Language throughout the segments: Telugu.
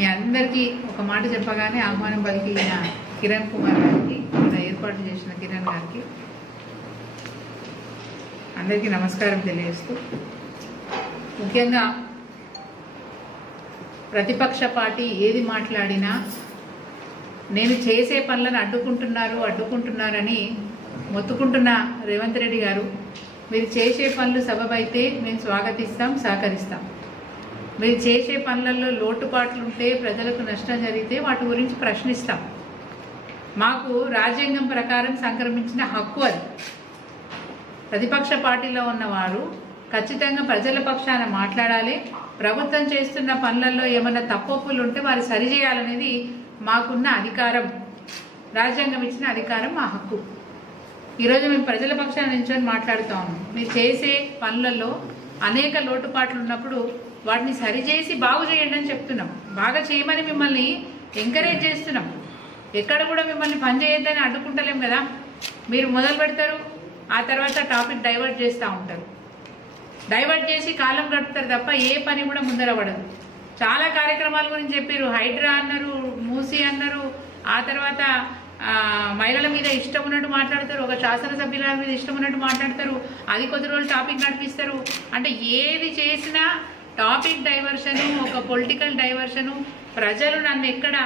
మీ అందరికీ ఒక మాట చెప్పగానే ఆహ్వానం పలికిన కిరణ్ కుమార్ గారికి, ఇక్కడ ఏర్పాటు చేసిన కిరణ్ గారికి అందరికీ నమస్కారం తెలియజేస్తూ, ముఖ్యంగా ప్రతిపక్ష పార్టీ ఏది మాట్లాడినా నేను చేసే పనులను అడ్డుకుంటున్నారని మొత్తుకుంటున్న రేవంత్ రెడ్డి గారు, మీరు చేసే పనులు సబబైతే మేము స్వాగతిస్తాం, సహకరిస్తాం. మీరు చేసే పనులలో లోటుపాట్లు ఉంటే, ప్రజలకు నష్టం జరిగితే వాటి గురించి ప్రశ్నిస్తాం. మాకు రాజ్యాంగం ప్రకారం సంక్రమించిన హక్కు అది. ప్రతిపక్ష పార్టీలో ఉన్నవారు ఖచ్చితంగా ప్రజల పక్షాన మాట్లాడాలి. ప్రభుత్వం చేస్తున్న పనులలో ఏమైనా తప్పులు ఉంటే వారు సరిచేయాలనేది మాకున్న అధికారం, రాజ్యాంగం ఇచ్చిన అధికారం, మా హక్కు. ఈరోజు మేము ప్రజల పక్షాన నిల్చొని మాట్లాడుతూ ఉన్నాం. మీరు చేసే పనులలో అనేక లోటుపాట్లు ఉన్నప్పుడు వాటిని సరిచేసి బాగు చేయండి అని చెప్తున్నాం. బాగా చేయమని మిమ్మల్ని ఎంకరేజ్ చేస్తున్నాం. ఎక్కడ కూడా మిమ్మల్ని పని చేయొద్దని అడ్డుకుంటలేం కదా. మీరు మొదలు పెడతారు, ఆ తర్వాత టాపిక్ డైవర్ట్ చేస్తూ ఉంటారు. డైవర్ట్ చేసి కాలం గడుపుతారు తప్ప ఏ పని కూడా ముందర పడదు. చాలా కార్యక్రమాల గురించి చెప్పారు. హైడ్రా అన్నారు, మూసి అన్నారు, ఆ తర్వాత మహిళల మీద ఇష్టం ఉన్నట్టు మాట్లాడతారు, ఒక శాసనసభ్యుల మీద ఇష్టం ఉన్నట్టు మాట్లాడతారు, అది కొద్ది రోజులు టాపిక్ నడిపిస్తారు. అంటే ఏది చేసినా టాపిక్ డైవర్షను, ఒక పొలిటికల్ డైవర్షను. ప్రజలు నన్ను ఎక్కడ,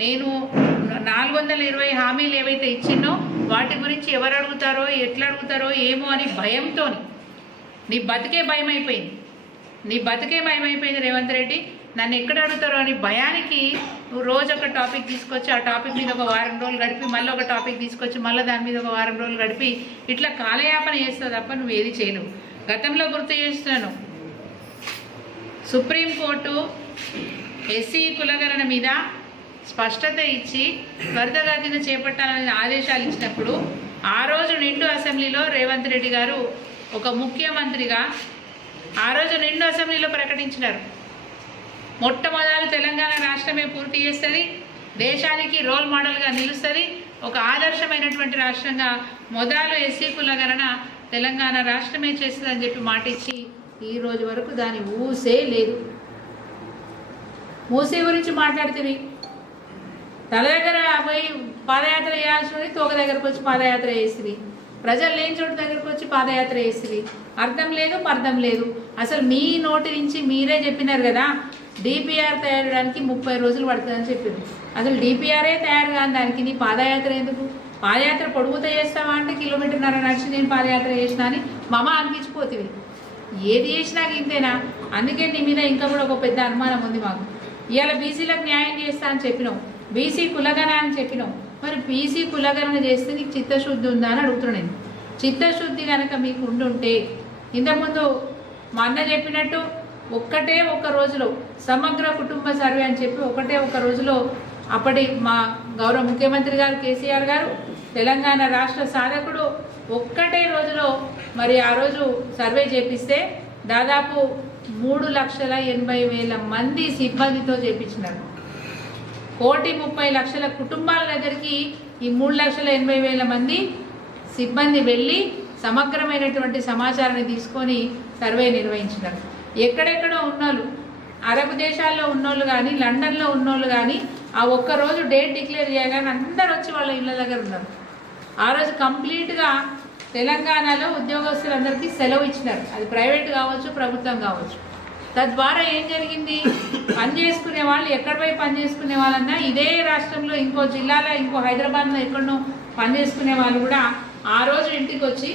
నేను 420 హామీలు ఏవైతే ఇచ్చినో వాటి గురించి ఎవరు అడుగుతారో, ఎట్లా అడుగుతారో ఏమో అని భయంతో, నీ బతికే భయం అయిపోయింది రేవంత్ రెడ్డి. నన్ను ఎక్కడ అడుగుతారో అని భయానికి నువ్వు రోజు ఒక టాపిక్ తీసుకొచ్చి, ఆ టాపిక్ మీద ఒక వారం రోజులు గడిపి, మళ్ళీ ఒక టాపిక్ తీసుకొచ్చి, మళ్ళీ దాని మీద ఒక వారం రోజులు గడిపి ఇట్లా కాలయాపన చేస్తావు తప్ప నువ్వు ఏది చేయలేవు. గతంలో గుర్తు చేస్తున్నాను, సుప్రీంకోర్టు ఎస్సీ కులగణన మీద స్పష్టత ఇచ్చి త్వరితగతిన చేపట్టాలని ఆదేశాలు ఇచ్చినప్పుడు ఆ రోజు నిండు అసెంబ్లీలో రేవంత్ రెడ్డి గారు ఒక ముఖ్యమంత్రిగా ఆ రోజు నిండు అసెంబ్లీలో ప్రకటించినారు, మొట్టమొదటి తెలంగాణ రాష్ట్రమే పూర్తి చేస్తుంది, దేశానికి రోల్ మోడల్గా నిలుస్తుంది, ఒక ఆదర్శమైనటువంటి రాష్ట్రంగా మొదలు ఎస్సీ కులగణన తెలంగాణ రాష్ట్రమే చేస్తుందని చెప్పి మాట ఇచ్చి ఈ రోజు వరకు దాని ఊసే లేదు. మూసే గురించి మాట్లాడితే తల దగ్గర పోయి పాదయాత్ర చేయాల్సి తోక దగ్గరకు వచ్చి పాదయాత్ర చేస్తుంది, ప్రజలు లేని చోటు దగ్గరకు వచ్చి పాదయాత్ర చేస్తుంది. అర్థం లేదు, పర్థం లేదు. అసలు మీ నోటి నుంచి మీరే చెప్పినారు కదా, డిపిఆర్ తయారడానికి 30 రోజులు పడుతుందని చెప్పారు. అసలు డిపిఆరే తయారు కాని దానికి నీ పాదయాత్ర ఎందుకు? పాదయాత్ర పొడుగుతో చేస్తావా అంటే 1.5 కిలోమీటర్ల నడిచి నేను పాదయాత్ర చేసినా అని మమ అనిపించిపోతుంది. ఏది చేసినా ఇంతేనా? అందుకే నీ మీద ఇంకా కూడా ఒక పెద్ద అనుమానం ఉంది మాకు. ఇవాళ బీసీలకు న్యాయం చేస్తా అని చెప్పినావు, బీసీ కులగణ అని చెప్పినావు. మరి బీసీ కులగణన చేస్తే నీకు చిత్తశుద్ధి ఉందా అని అడుగుతున్నాను. చిత్తశుద్ధి కనుక మీకు ఉండుంటే ఇంతకుముందు మా అన్న చెప్పినట్టు ఒక్కటే ఒక్క రోజులో సమగ్ర కుటుంబ సర్వే అని చెప్పి ఒకటే ఒక రోజులో అప్పటి మా గౌరవ ముఖ్యమంత్రి గారు కేసీఆర్ గారు, తెలంగాణ రాష్ట్ర సాధకుడు, ఒక్కటే రోజులో మరి ఆ రోజు సర్వే చేపిస్తే దాదాపు 3,80,000 మంది సిబ్బందితో చేపించినారు. 1,30,00,000 కుటుంబాల దగ్గరికి ఈ 3,80,000 మంది సిబ్బంది వెళ్ళి సమగ్రమైనటువంటి సమాచారాన్ని తీసుకొని సర్వే నిర్వహించినారు. ఎక్కడెక్కడో ఉన్నోళ్ళు, అరబ్ దేశాల్లో ఉన్నోళ్ళు కానీ, లండన్లో ఉన్నోళ్ళు కానీ ఆ ఒక్కరోజు డేట్ డిక్లేర్ చేయగానే అందరు వచ్చి వాళ్ళ ఇళ్ళ దగ్గర ఉన్నారు. ఆ రోజు కంప్లీట్గా తెలంగాణలో ఉద్యోగస్తులందరికీ సెలవు ఇచ్చినారు. అది ప్రైవేట్ కావచ్చు, ప్రభుత్వం కావచ్చు. తద్వారా ఏం జరిగింది, పని చేసుకునే వాళ్ళు ఎక్కడ పోయి పని చేసుకునే వాళ్ళన్నా ఇదే రాష్ట్రంలో ఇంకో జిల్లాలో, ఇంకో హైదరాబాద్లో ఎక్కడనో పని చేసుకునే వాళ్ళు కూడా ఆ రోజు ఇంటికి వచ్చి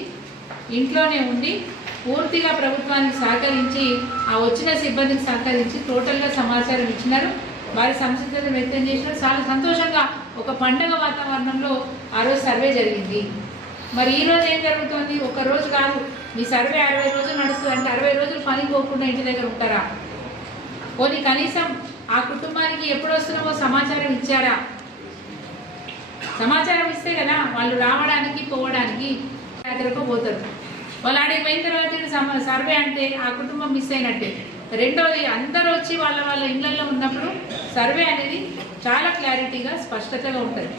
ఇంట్లోనే ఉండి పూర్తిగా ప్రభుత్వానికి సహకరించి, ఆ వచ్చిన సిబ్బందికి సహకరించి టోటల్గా సమాచారం ఇచ్చినారు. వారి సంసిద్ధత వ్యక్తం చేసినారు. చాలా సంతోషంగా ఒక పండుగ వాతావరణంలో ఆ రోజు సర్వే జరిగింది. మరి ఈరోజు ఏం జరుగుతుంది? ఒక రోజు కాదు, మీ సర్వే 60 రోజులు నడుస్తుంది అంటే 60 రోజులు పని పోకుండా ఇంటి దగ్గర ఉంటారా? పోనీ కనీసం ఆ కుటుంబానికి ఎప్పుడు వస్తున్నామో సమాచారం ఇచ్చారా? సమాచారం ఇస్తే కదా వాళ్ళు రావడానికి పోవడానికి యాత్రకు పోతారు. వాళ్ళు ఆడికి పోయిన తర్వాత సర్వే అంటే ఆ కుటుంబం మిస్ అయినట్టే. రెండోది, అందరూ వచ్చి వాళ్ళ వాళ్ళ ఇళ్లలో ఉన్నప్పుడు సర్వే అనేది చాలా క్లారిటీగా స్పష్టతగా ఉంటుంది.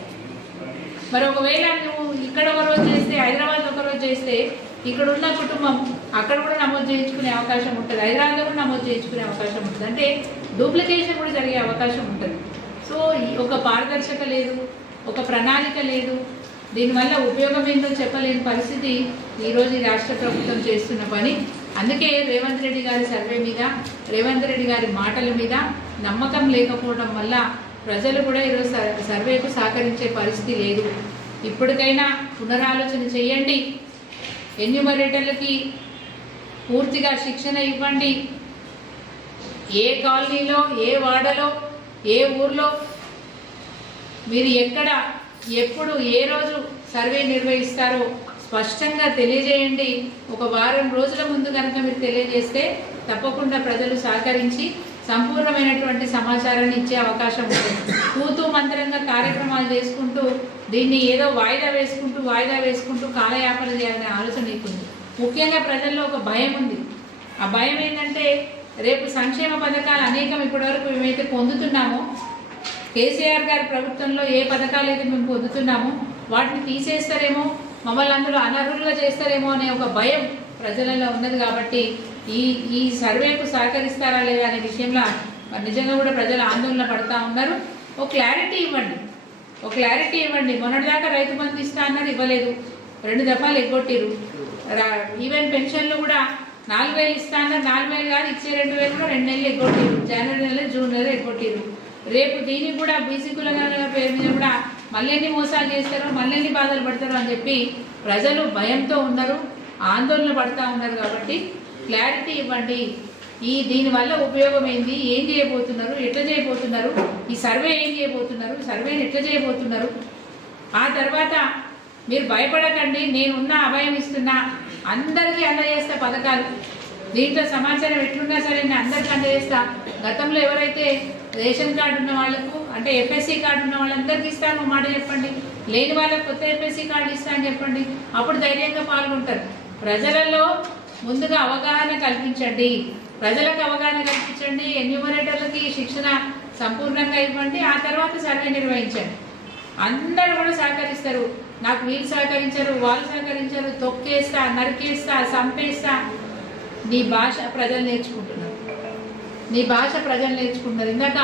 మరి ఒకవేళ నువ్వు ఇక్కడ ఒక రోజు చేస్తే, హైదరాబాద్ ఒక రోజు చేస్తే, ఇక్కడ ఉన్న కుటుంబం అక్కడ కూడా నమోదు చేయించుకునే అవకాశం ఉంటుంది, హైదరాబాద్లో కూడా నమోదు చేయించుకునే అవకాశం ఉంటుంది. అంటే డూప్లికేషన్ కూడా జరిగే అవకాశం ఉంటుంది. సో ఒక పారదర్శక లేదు, ఒక ప్రణాళిక లేదు, దీనివల్ల ఉపయోగం ఏంటో చెప్పలేని పరిస్థితి ఈరోజు ఈ రాష్ట్ర ప్రభుత్వం చేస్తున్న పని. అందుకే రేవంత్ రెడ్డి గారి సర్వే మీద, రేవంత్ రెడ్డి గారి మాటల మీద నమ్మకం లేకపోవడం వల్ల ప్రజలు కూడా ఈరోజు సర్వేకు సహకరించే పరిస్థితి లేదు. ఇప్పటికైనా పునరాలోచన చేయండి, ఎన్యూమరేటర్లకి పూర్తిగా శిక్షణ ఇవ్వండి. ఏ కాలనీలో, ఏ వార్డులో, ఏ ఊర్లో మీరు ఎక్కడ, ఎప్పుడు, ఏ రోజు సర్వే నిర్వహిస్తారో స్పష్టంగా తెలియజేయండి. ఒక వారం రోజుల ముందు కనుక మీరు తెలియజేస్తే తప్పకుండా ప్రజలు సహకరించి సంపూర్ణమైనటువంటి సమాచారాన్ని ఇచ్చే అవకాశం ఉంటుంది. తూతూ మంత్రంగా కార్యక్రమాలు చేసుకుంటూ దీన్ని ఏదో వాయిదా వేసుకుంటూ కాలయాపన చేయాలనే ఆలోచన నీకుంది. ముఖ్యంగా ప్రజల్లో ఒక భయం ఉంది. ఆ భయం ఏంటంటే రేపు సంక్షేమ పథకాలు అనేకం ఇప్పటివరకు మేమైతే పొందుతున్నామో, కేసీఆర్ గారి ప్రభుత్వంలో ఏ పథకాలు అయితే మేము పొందుతున్నామో వాటిని తీసేస్తారేమో, మమ్మల్ని అందులో అనర్హులుగా చేస్తారేమో అనే ఒక భయం ప్రజలలో ఉన్నది. కాబట్టి ఈ సర్వేకు సహకరిస్తారా లేదా అనే విషయంలో నిజంగా కూడా ప్రజలు ఆందోళన పడుతూ ఉన్నారు. ఒక క్లారిటీ ఇవ్వండి. మొన్నటిదాకా రైతు బంధు ఇస్తా అన్నారు, ఇవ్వలేదు. 2 దఫాలు ఎగ్గొట్టిరు. ఈవెన్ పెన్షన్లు కూడా 4,000 ఇస్తా అన్నారు, 4,000 కాదు, ఇచ్చే 2,000 కూడా 2 నెలలు ఎగ్గొట్టిరు. జనవరి నెల, జూన్ నెల ఎగ్గొట్టిరు. రేపు దీనికి కూడా బీసీ కులగల పేరు మీద కూడా మళ్ళీ మోసాలు చేస్తారో, మళ్ళీ బాధలు పడతారో అని చెప్పి ప్రజలు భయంతో ఉన్నారు, ఆందోళన పడుతూ ఉన్నారు. కాబట్టి క్లారిటీ ఇవ్వండి. దీనివల్ల ఉపయోగం ఏంది, ఏం చేయబోతున్నారు, ఎట్లా చేయబోతున్నారు, ఈ సర్వే ఏం చేయబోతున్నారు, సర్వేని ఎట్లా చేయబోతున్నారు. ఆ తర్వాత మీరు భయపడకండి, నేనున్న అభయం ఇస్తున్నా, అందరికీ అందజేస్తా పథకాలు. దీంట్లో సమాచారం ఎట్లున్నా సరే నేను అందరికీ అందజేస్తా. గతంలో ఎవరైతే రేషన్ కార్డు ఉన్న వాళ్ళకు, అంటే ఎఫ్ఎస్సి కార్డు ఉన్న వాళ్ళందరికీ ఇస్తాను మాట చెప్పండి, లేని వాళ్ళకి కొత్త ఎఫ్ఎస్సి కార్డు ఇస్తా అని చెప్పండి. అప్పుడు ధైర్యంగా పాల్గొంటారు. ప్రజలలో ముందుగా అవగాహన కల్పించండి, ప్రజలకు అవగాహన కల్పించండి, ఎన్యూమరేటర్లకి శిక్షణ సంపూర్ణంగా ఇవ్వండి. ఆ తర్వాత సర్వే నిర్వహించండి. అందరూ కూడా సహకరిస్తారు. నాకు వీళ్ళు సహకరించారు, వాళ్ళు సహకరించారు, తొక్కేస్తా, నరికేస్తా, చంపేస్తా. నీ భాష ప్రజలు నేర్చుకుంటున్నారు. ఇందాక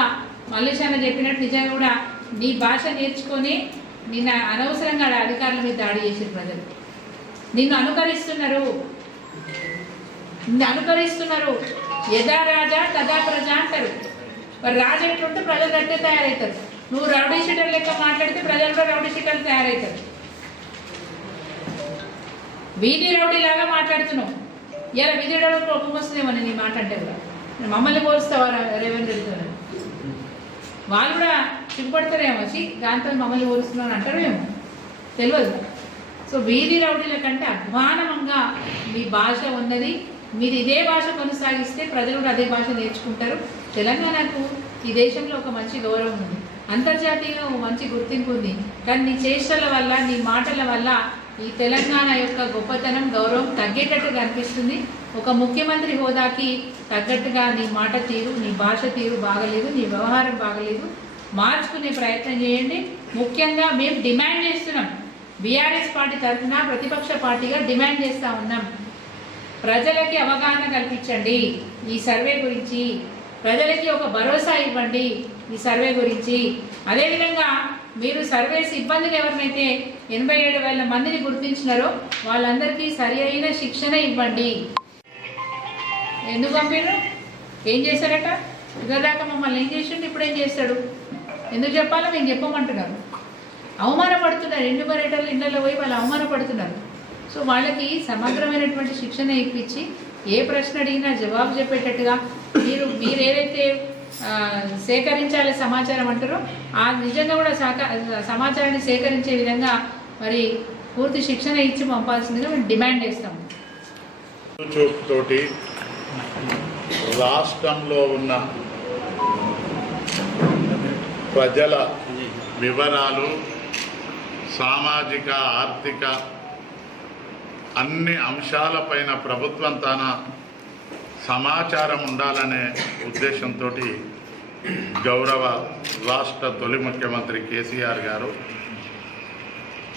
మల్లేశాన చెప్పినట్టు నిజంగా కూడా నీ భాష నేర్చుకొని నిన్న అనవసరంగా అధికారుల మీద దాడి చేసిన ప్రజలు నిన్ను అనుకరిస్తున్నారు. యథా రాజా తదా ప్రజ అంటారు. మరి రాజు ఎట్లుంటే ప్రజలు అట్టే తయారవుతారు. నువ్వు రౌడీ షీటర్ లెక్క మాట్లాడితే ప్రజలు కూడా రౌడీ షీటర్లు తయారవుతారు. వీధి రౌడీ లాగా మాట్లాడుతున్నావు. ఇలా వీధి రౌడీ కోపం వస్తుందేమో నీ మాట అంటే కూడా. మమ్మల్ని పోలుస్తావా రేవంత్ రెడ్డితో? వాళ్ళు కూడా సిగ్గుపడతారేమో, వచ్చి దాంతో మమ్మల్ని పోలుస్తున్నావు అంటారేమో, తెలియదు. సో వీధి రౌడీల కంటే అధ్వానంగా మీ భాష ఉన్నది. మీరు ఇదే భాష కొనసాగిస్తే ప్రజలు కూడా అదే భాష నేర్చుకుంటారు. తెలంగాణకు ఈ దేశంలో ఒక మంచి గౌరవం ఉంది, అంతర్జాతీయంగా మంచి గుర్తింపు ఉంది. కానీ నీ చేష్టల వల్ల, నీ మాటల వల్ల ఈ తెలంగాణ యొక్క గొప్పతనం, గౌరవం తగ్గేటట్టుగా అనిపిస్తుంది. ఒక ముఖ్యమంత్రి హోదాకి తగ్గట్టుగా నీ మాట తీరు, నీ భాష తీరు బాగలేదు, నీ వ్యవహారం బాగలేదు. మార్చుకునే ప్రయత్నం చేయండి. ముఖ్యంగా మేము డిమాండ్ చేస్తున్నాం, బీఆర్ఎస్ పార్టీ తరఫున ప్రతిపక్ష పార్టీగా డిమాండ్ చేస్తూ ఉన్నాం. ప్రజలకి అవగాహన కల్పించండి ఈ సర్వే గురించి, ప్రజలకి ఒక భరోసా ఇవ్వండి ఈ సర్వే గురించి. అదేవిధంగా మీరు సర్వే సిబ్బందిని ఎవరినైతే 87,000 మందిని గుర్తించినారో వాళ్ళందరికీ సరి అయిన శిక్షణ ఇవ్వండి. ఎందుకు పంపిర్రు? ఏం చేశారట? ఇదిదాకా మమ్మల్ని ఏం చేసిండు, ఇప్పుడు ఏం చేస్తాడు? ఎందుకు చెప్పాలో మేము చెప్పమంటున్నారు. అవమానపడుతున్నారు. ఎన్యూమరేటర్లు ఇళ్లలో పోయి వాళ్ళు అవమానపడుతున్నారు. సో వాళ్ళకి సమగ్రమైనటువంటి శిక్షణ ఇప్పించి ఏ ప్రశ్న అడిగినా జవాబు చెప్పేటట్టుగా మీరు ఏదైతే సేకరించాలి సమాచారం అంటారో ఆ నిజంగా కూడా సమాచారాన్ని సేకరించే విధంగా మరి పూర్తి శిక్షణ ఇచ్చి పంపాల్సిందిగా మేము డిమాండ్ చేస్తాము. తోటి రాష్ట్రంలో ఉన్న ప్రజల వివరాలు, సామాజిక, ఆర్థిక అన్ని అంశాలపైన ప్రభుత్వం తన సమాచారం ఉండాలనే ఉద్దేశంతో గౌరవ రాష్ట్ర తొలి ముఖ్యమంత్రి కేసీఆర్ గారు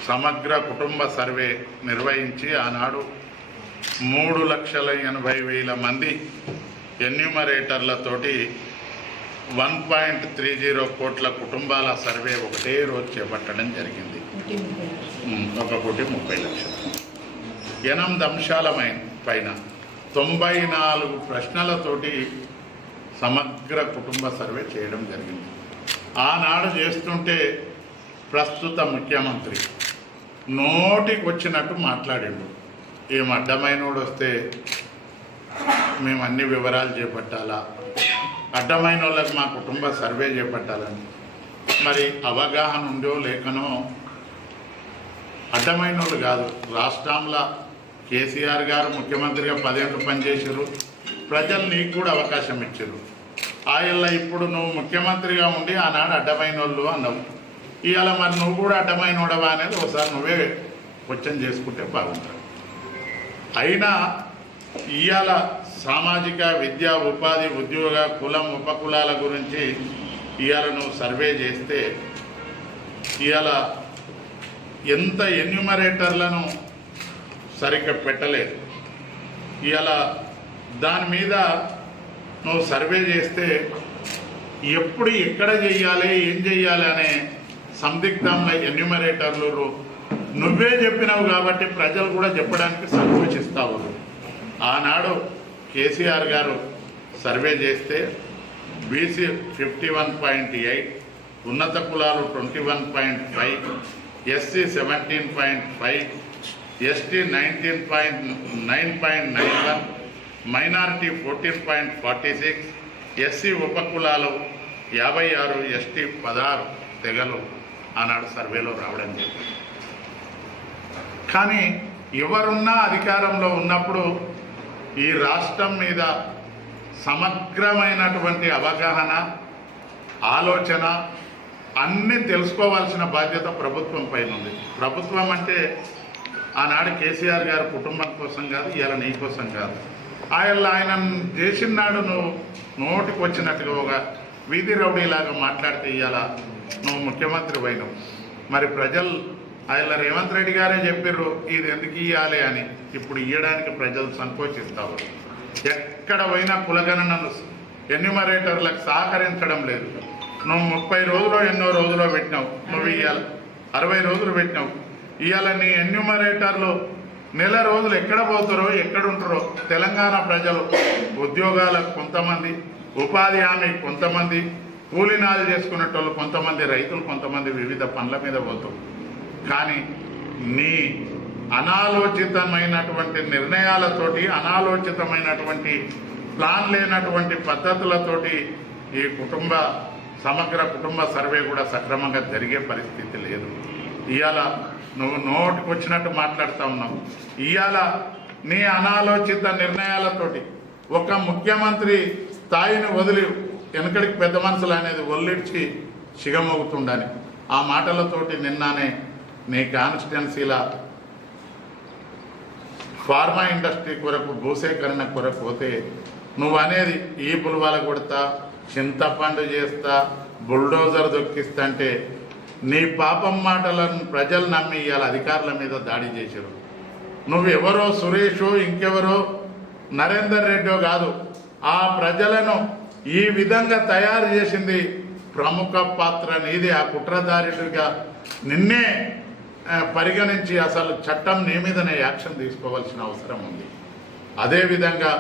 సమగ్ర కుటుంబ సర్వే నిర్వహించి ఆనాడు 3,80,000 మంది ఎన్యూమరేటర్లతోటి 1.30 కోట్ల కుటుంబాల సర్వే ఒకటే రోజు చేపట్టడం జరిగింది. 1,30,00,000. 8 అంశాల పైన 94 ప్రశ్నలతోటి సమగ్ర కుటుంబ సర్వే చేయడం జరిగింది. ఆనాడు చేస్తుంటే ప్రస్తుత ముఖ్యమంత్రి నోటికి వచ్చినట్టు మాట్లాడిండు. ఏం అడ్డమైనోడు వస్తే మేము అన్ని వివరాలు చేపట్టాలా, అడ్డమైన వాళ్ళకి మా కుటుంబ సర్వే చేపట్టాలని. మరి అవగాహన ఉందో లేకనో అడ్డమైన వాళ్ళు కాదు. రాష్ట్రంలో కేసీఆర్ గారు ముఖ్యమంత్రిగా 10 ఏళ్ళు పనిచేసారు. ప్రజలు నీకు కూడా అవకాశం ఇచ్చారు. ఆయల్ల ఇప్పుడు నువ్వు ముఖ్యమంత్రిగా ఉండి ఆనాడు అడ్డమైన వాళ్ళు అన్నావు. ఇవాళ మరి నువ్వు కూడా అడ్డమైన వాడవా అనేది ఒకసారి నువ్వే క్వశ్చన్ చేసుకుంటే బాగుంటుంది. అయినా ఇవాళ సామాజిక, విద్యా, ఉపాధి, ఉద్యోగ, కులం, ఉపకులాల గురించి ఇవాళ నువ్వు సర్వే చేస్తే ఇవాళ ఎంత ఎన్యూమరేటర్లను సరిగ్గా పెట్టలేదు. ఇవాళ దాని మీద నువ్వు సర్వే చేస్తే ఎప్పుడు ఎక్కడ చెయ్యాలి, ఏం చెయ్యాలి అనే సందిగ్ధంలో ఎన్యూమరేటర్లు నువ్వే చెప్పినావు కాబట్టి ప్రజలు కూడా చెప్పడానికి సంకోచిస్తావు. ఆనాడు కేసీఆర్ గారు సర్వే చేస్తే బీసీ 51.8, ఉన్నత కులాలు 21.5, ఎస్సీ 17.5, ఎస్టీ 19.91, మైనారిటీ 14.46, ఎస్సీ ఉపకులాలు 56, ఎస్టీ 16 తెగలు ఆనాడు సర్వేలో రావడం జరిగింది. కానీ ఎవరున్నా అధికారంలో ఉన్నప్పుడు ఈ రాష్ట్రం మీద సమగ్రమైనటువంటి అవగాహన, ఆలోచన అన్నీ తెలుసుకోవాల్సిన బాధ్యత ప్రభుత్వం పైన ఉంది. ప్రభుత్వం అంటే ఆనాడు కేసీఆర్ గారి కుటుంబం కోసం కాదు, ఇవాళ నీ కోసం కాదు. ఆయన చేసిన నాడు నువ్వు నోటికి వచ్చినట్టుగా ఒక వీధి రౌడీలాగా మాట్లాడితే ఇవాళ నువ్వు ముఖ్యమంత్రి అయినావు. మరి ప్రజలు ఆయన రేవంత్ రెడ్డి గారే చెప్పారు ఇది ఎందుకు ఇవ్వాలి అని. ఇప్పుడు ఇవ్వడానికి ప్రజలు సంకోచిస్తారు. ఎక్కడ పోయినా కులగణనను ఎన్యూమరేటర్లకు సహకరించడం లేదు. నువ్వు 30 రోజులు ఎన్నో రోజులో పెట్టినావు, నువ్వు ఇవాళ 60 రోజులు పెట్టినావు. ఇవాళ నీ ఎన్యూమరేటర్లు నెల రోజులు ఎక్కడ పోతారో, ఎక్కడుంటారో తెలంగాణ ప్రజలు ఉద్యోగాలకు కొంతమంది, ఉపాధి హామీ కొంతమంది, కూలీనాలు చేసుకునేటోళ్ళు కొంతమంది, రైతులు కొంతమంది వివిధ పనుల మీద పోతారు. కానీ నీ అనాలోచితమైనటువంటి నిర్ణయాలతోటి, అనాలోచితమైనటువంటి ప్లాన్ లేనటువంటి పద్ధతులతోటి ఈ సమగ్ర కుటుంబ సర్వే కూడా సక్రమంగా జరిగే పరిస్థితి లేదు. ఇవాళ నువ్వు నోటికి వచ్చినట్టు మాట్లాడుతూ ఉన్నావు. ఇవాళ నీ అనాలోచిత నిర్ణయాలతోటి ఒక ముఖ్యమంత్రి స్థాయిని వదిలి వెనకడికి పెద్ద మనుషులు అనేది ఒళ్ళిడ్చి సిగమవుతుండని ఆ మాటలతోటి నిన్ననే నీ కాన్స్టిట్యున్సీల ఫార్మా ఇండస్ట్రీ కొరకు, భూసేకరణ కొరకు పోతే నువ్వు అనేది ఈ పులివాల కొడతా, చింతపండు చేస్తా, బుల్డోజర్ దొక్కిస్తా అంటే నీ పాపం మాటలను ప్రజలు నమ్మి ఇవాళ అధికారుల మీద దాడి చేశారు. నువ్వెవరో సురేషో ఇంకెవరో నరేందర్ రెడ్డో కాదు, ఆ ప్రజలను ఈ విధంగా తయారు చేసింది ప్రముఖ పాత్ర నీది. ఆ కుట్రదారుడిగా నిన్నే పరిగణించి అసలు చట్టం నీ మీదనే యాక్షన్ తీసుకోవాల్సిన అవసరం ఉంది. అదేవిధంగా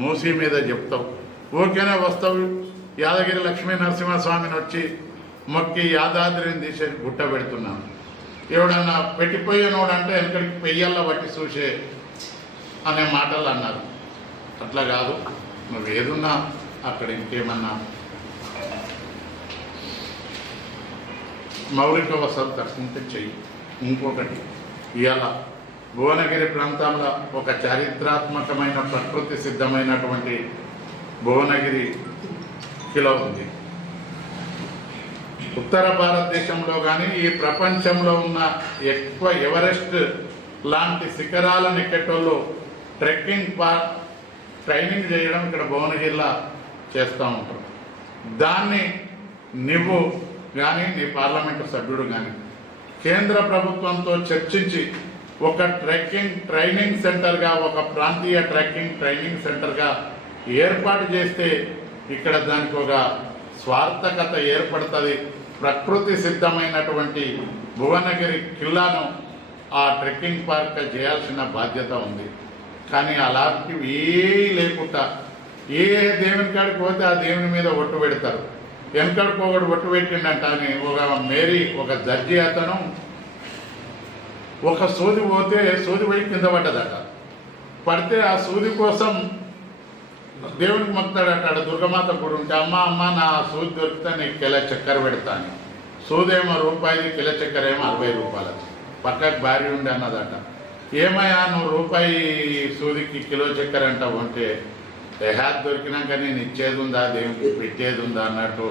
మూసీ మీద చెప్తావు, ఊరికేనే వస్తావు. యాదగిరి లక్ష్మీ నరసింహస్వామిని వచ్చి మొక్కి యాదాద్రిని తీసేసి గుట్ట పెడుతున్నాను. ఎవడన్నా పెట్టిపోయేనోడంటే వెనకడికి పెయ్యల్లో బట్టి చూసే అనే మాటలు అన్నారు. అట్లా కాదు, నువ్వు ఏదున్నా అక్కడ ఇంకేమన్నా మౌలిక వసతులు తక్షణంటే చెయ్యి. ఇంకొకటి, ఇవాళ భువనగిరి ప్రాంతంలో ఒక చారిత్రాత్మకమైన ప్రకృతి సిద్ధమైనటువంటి భువనగిరి కిలో ఉంది. ఉత్తర భారతదేశంలో కానీ ఈ ప్రపంచంలో ఉన్న ఎక్కువ ఎవరెస్ట్ లాంటి శిఖరాలను ఎక్కేటోళ్ళు ట్రైనింగ్ చేయడం ఇక్కడ భువనగిరిలో చేస్తూ ఉంటారు. దాన్ని నువ్వు కానీ నీ పార్లమెంటు సభ్యుడు కానీ కేంద్ర ప్రభుత్వంతో చర్చించి ఒక ట్రైనింగ్ సెంటర్గా, ఒక ప్రాంతీయ ట్రెక్కింగ్ ట్రైనింగ్ సెంటర్గా ఏర్పాటు చేస్తే ఇక్కడ దానికి ఒక స్వార్థకత ఏర్పడుతుంది. ప్రకృతి సిద్ధమైనటువంటి భువనగిరి కిల్లాను ఆ ట్రెక్కింగ్ పార్క్ చేయాల్సిన బాధ్యత ఉంది. కానీ అలాంటివి ఏ లేకుండా ఏ దేవుని కాడికి పోతే ఆ దేవుని మీద ఒట్టు పెడతారు. వెనకడికి ఒకటి ఒట్టు పెట్టిండంట అని ఒక జడ్జి అతను ఒక సూది పోతే సూది పోయి కింద పడ్డదట. పడితే ఆ సూది కోసం దేవునికి మొక్కుతాడట. దుర్గమాత గుడి ఉంటే అమ్మ నా సూది దొరికితే నీకు కిలో చక్కెర పెడతాను. సూదేమో రూపాయి, కిలో చక్కెర ఏమో 60 రూపాయలు. పక్కకు భార్య ఉండి అన్నదట, ఏమయ్యా నువ్వు రూపాయి సూదికి కిలో చక్కెర అంటావు అంటే, దేహాత్ దొరికినాక నేను ఇచ్చేది ఉందా దేవునికి పెట్టేది ఉందా అన్నట్టు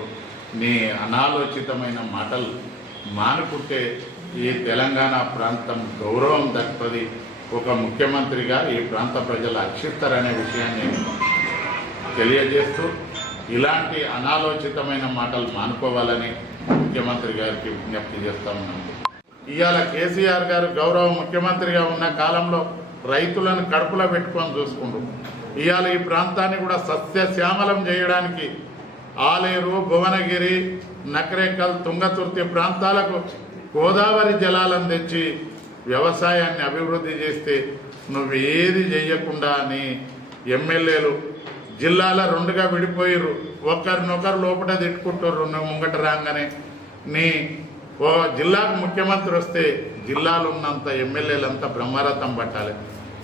నీ అనాలోచితమైన మాటలు మానుకుంటే ఈ తెలంగాణ ప్రాంతం గౌరవం దక్కుతుంది. ఒక ముఖ్యమంత్రిగా ఈ ప్రాంత ప్రజలు అక్షిస్తారనే విషయాన్ని తెలియజేస్తూ ఇలాంటి అనాలోచితమైన మాటలు మానుకోవాలని ముఖ్యమంత్రి గారికి విజ్ఞప్తి చేస్తా ఉన్నాము. ఇవాళ కేసీఆర్ గారు గౌరవ ముఖ్యమంత్రిగా ఉన్న కాలంలో రైతులను కడుపులో పెట్టుకొని చూసుకుంటారు. ఇవాళ ఈ ప్రాంతాన్ని కూడా సస్యశ్యామలం చేయడానికి ఆలేరు, భువనగిరి, నకరేకల్, తుంగతుర్తి ప్రాంతాలకు గోదావరి జలాలను తెచ్చి వ్యవసాయాన్ని అభివృద్ధి చేస్తే నువ్వు ఏది చేయకుండా నీ ఎమ్మెల్యేలు జిల్లాలో 2గా విడిపోయారు. ఒకరినొకరు లోపల తిట్టుకుంటారు. నువ్వు ముంగట రాగానే నీ ఓ జిల్లాకు ముఖ్యమంత్రి వస్తే జిల్లాలో ఉన్నంత ఎమ్మెల్యేలంతా బ్రహ్మరథం పట్టాలి.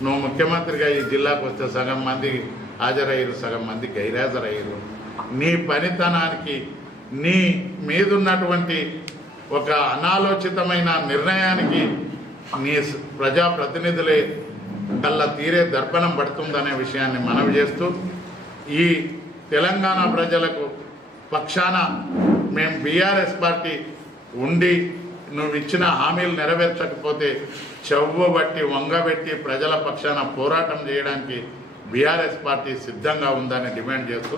నువ్వు ముఖ్యమంత్రిగా ఈ జిల్లాకు వస్తే సగం మంది హాజరయ్యారు, సగం మంది గైరాజరయ్యారు. నీ పనితనానికి నీ మీదున్నటువంటి ఒక అనాలోచితమైన నిర్ణయానికి నీ ప్రజాప్రతినిధులే కళ్ళ తీరే దర్పణం పడుతుందనే విషయాన్ని మనవి చేస్తూ ఈ తెలంగాణ ప్రజలకు పక్షాన మేము బీఆర్ఎస్ పార్టీ ఉండి నువ్వు ఇచ్చిన హామీలు నెరవేర్చకపోతే చెవ్వబట్టి వంగబెట్టి ప్రజల పక్షాన పోరాటం చేయడానికి బీఆర్ఎస్ పార్టీ సిద్ధంగా ఉందని డిమాండ్ చేస్తూ